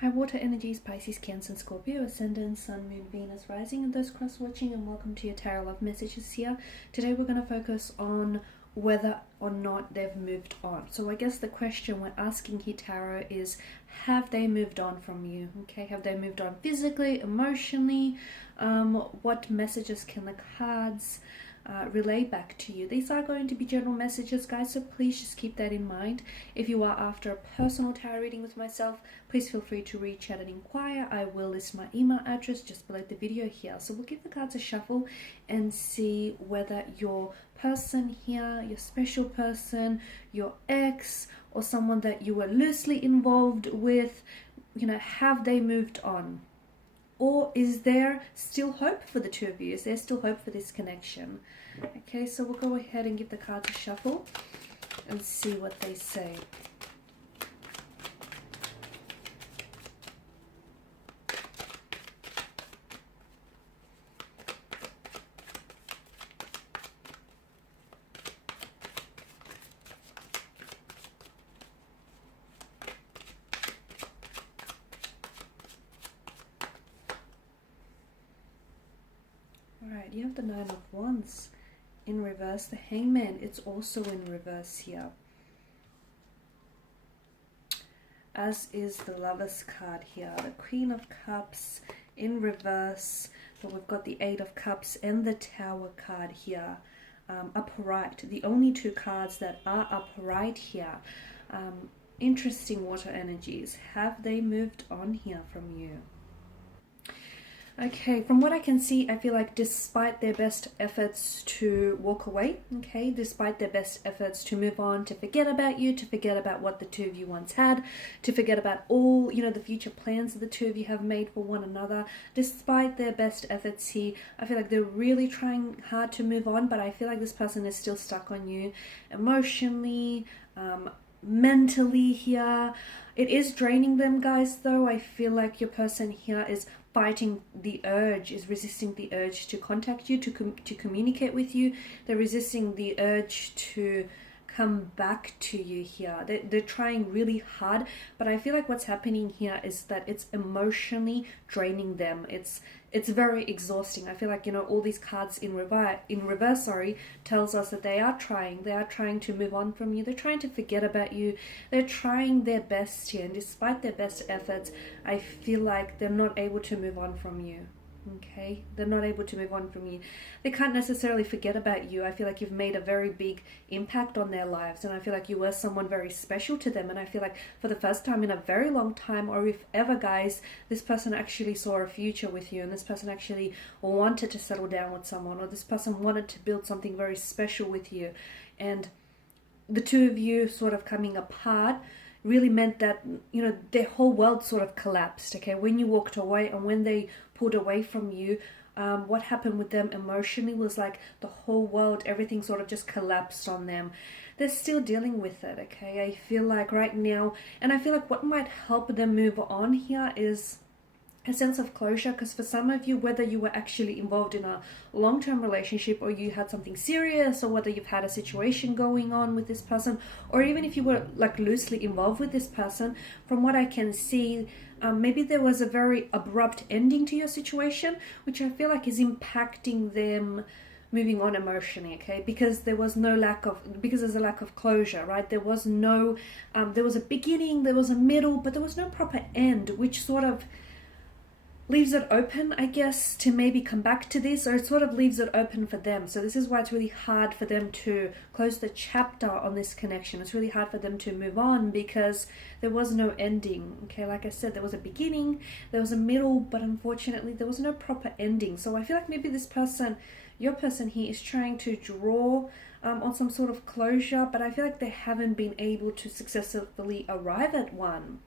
Hi, water energies, Pisces, Cancer, and Scorpio, Ascendant, Sun, Moon, Venus, Rising, and those cross-watching, and welcome to your Tarot Love Messages here. Today we're going to focus on whether or not they've moved on. So I guess the question we're asking here, Tarot, is have they moved on from you? Okay, have they moved on physically, emotionally? What messages can the cards relay back to you? These are going to be general messages, guys, so please just keep that in mind. If you are after a personal tarot reading with myself, please feel free to reach out and inquire. I will list my email address just below the video here. So we'll give the cards a shuffle and see whether your person here, your special person, your ex, or someone that you were loosely involved with, have they moved on? Or is there still hope for the two of you? Is there still hope for this connection? Okay, so we'll go ahead and give the cards a shuffle and see what they say. Alright, you have the Nine of Wands in reverse. The Hangman, it's also in reverse here. As is the Lover's card here. The Queen of Cups in reverse. But we've got the Eight of Cups and the Tower card here. Upright. The only two cards that are upright here. Interesting water energies. Have they moved on here from you? Okay, from what I can see, I feel like despite their best efforts to walk away, okay, despite their best efforts to move on, to forget about you, to forget about what the two of you once had, to forget about all, the future plans that the two of you have made for one another, despite their best efforts here, I feel like they're really trying hard to move on, but I feel like this person is still stuck on you emotionally, mentally here. It is draining them, guys, though. I feel like your person here is fighting the urge, is resisting the urge to contact you, to communicate with you. They're resisting the urge to come back to you here. They're trying really hard, but I feel like what's happening here is that it's emotionally draining them. It's very exhausting. I feel like, all these cards in reverse, tells us that they are trying to move on from you. They're trying to forget about you. They're trying their best here, and despite their best efforts, I feel like they're not able to move on from you. Okay, they're not able to move on from you. They can't necessarily forget about you. I feel like you've made a very big impact on their lives, and I feel like you were someone very special to them. And I feel like for the first time in a very long time, or if ever, guys, this person actually saw a future with you, and this person actually wanted to settle down with someone, or this person wanted to build something very special with you. And the two of you sort of coming apart really meant that, their whole world sort of collapsed, okay? When you walked away and when they pulled away from you, what happened with them emotionally was like the whole world, everything sort of just collapsed on them. They're still dealing with it, okay? I feel like right now, and I feel like what might help them move on here is a sense of closure, because for some of you, whether you were actually involved in a long-term relationship, or you had something serious, or whether you've had a situation going on with this person, or even if you were like loosely involved with this person, from what I can see, maybe there was a very abrupt ending to your situation, which I feel like is impacting them moving on emotionally, okay? Because there's a lack of closure, right? There was a beginning, there was a middle, but there was no proper end, which sort of leaves it open, I guess, to maybe come back to this, or it sort of leaves it open for them. So this is why it's really hard for them to close the chapter on this connection. It's really hard for them to move on because there was no ending, okay? Like I said, there was a beginning, there was a middle, but unfortunately there was no proper ending. So I feel like maybe this person, your person here, is trying to draw on some sort of closure, but I feel like they haven't been able to successfully arrive at one.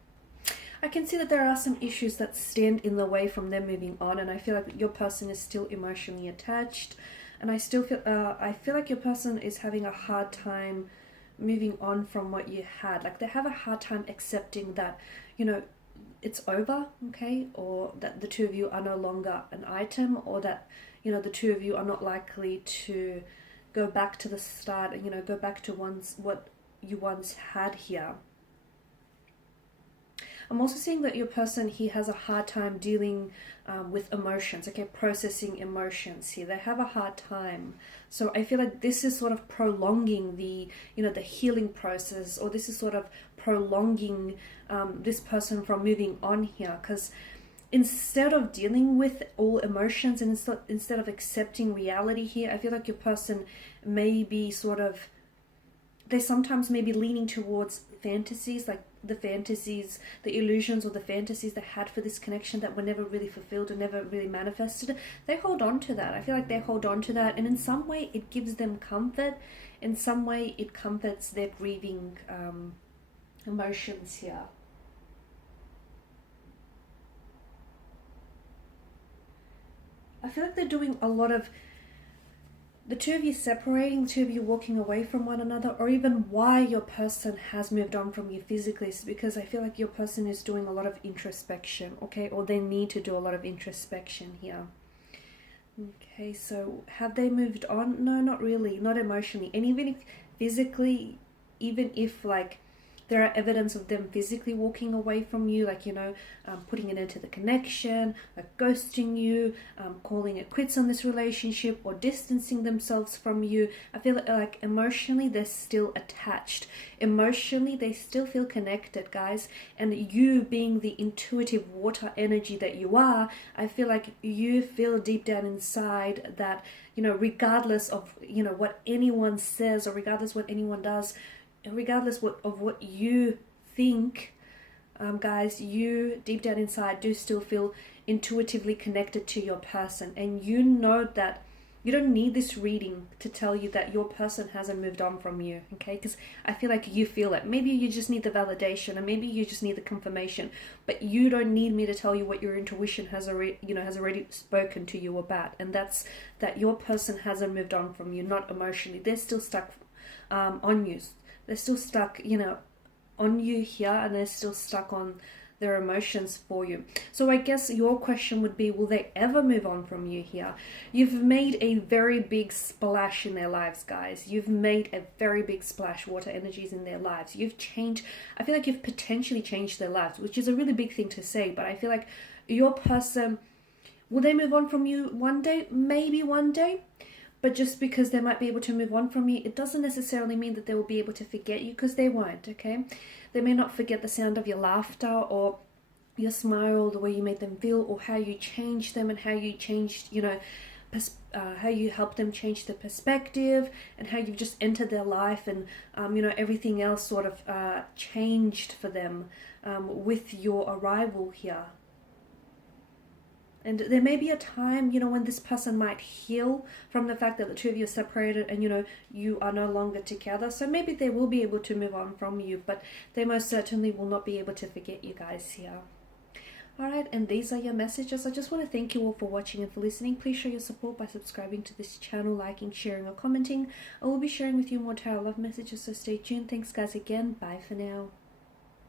I can see that there are some issues that stand in the way from them moving on, and I feel like your person is still emotionally attached, and I feel like your person is having a hard time moving on from what you had. Like they have a hard time accepting that, it's over, okay, or that the two of you are no longer an item, or that, the two of you are not likely to go back to the start, go back to what you once had here. I'm also seeing that your person, he has a hard time dealing with emotions, okay, processing emotions here. They have a hard time. So I feel like this is sort of prolonging the, you know, the healing process, or this is sort of prolonging this person from moving on here, because instead of dealing with all emotions and instead of accepting reality here, I feel like your person may be sort of, they sometimes may be leaning towards fantasies, like the fantasies, the illusions or the fantasies they had for this connection that were never really fulfilled or never really manifested. They hold on to that. I feel like they hold on to that, and in some way it gives them comfort. In some way it comforts their grieving emotions here. I feel like they're doing a lot of, the two of you separating, the two of you walking away from one another, or even why your person has moved on from you physically is because I feel like your person is doing a lot of introspection, okay, or they need to do a lot of introspection here. Okay, so have they moved on? No, not really, not emotionally. And even if physically, even if like there are evidence of them physically walking away from you, like, you know, putting an end to the connection, like ghosting you, calling it quits on this relationship, or distancing themselves from you. I feel like emotionally they're still attached. Emotionally they still feel connected, guys. And you being the intuitive water energy that you are, I feel like you feel deep down inside that, you know, regardless of, you know, what anyone says, or regardless what anyone does, regardless of what you think, guys, you deep down inside do still feel intuitively connected to your person. And you know that you don't need this reading to tell you that your person hasn't moved on from you, okay? Because I feel like you feel it. Maybe you just need the validation, and maybe you just need the confirmation, but you don't need me to tell you what your intuition has already, you know, has already spoken to you about. And that's that your person hasn't moved on from you, not emotionally. They're still stuck on you. They're still stuck, you know, on you here, and they're still stuck on their emotions for you. So I guess your question would be, will they ever move on from you here? You've made a very big splash in their lives, guys. You've made a very big splash, water energies, in their lives. You've changed, I feel like you've potentially changed their lives, which is a really big thing to say, but I feel like your person, will they move on from you one day? Maybe one day. But just because they might be able to move on from you, it doesn't necessarily mean that they will be able to forget you, because they won't, okay? They may not forget the sound of your laughter, or your smile, the way you made them feel, or how you changed them, and how you changed, you know, how you helped them change their perspective, and how you've just entered their life, and, you know, everything else sort of changed for them with your arrival here. And there may be a time, you know, when this person might heal from the fact that the two of you are separated and, you know, you are no longer together. So maybe they will be able to move on from you, but they most certainly will not be able to forget you guys here. Alright, and these are your messages. I just want to thank you all for watching and for listening. Please show your support by subscribing to this channel, liking, sharing, or commenting. I will be sharing with you more tarot love messages, so stay tuned. Thanks, guys, again. Bye for now.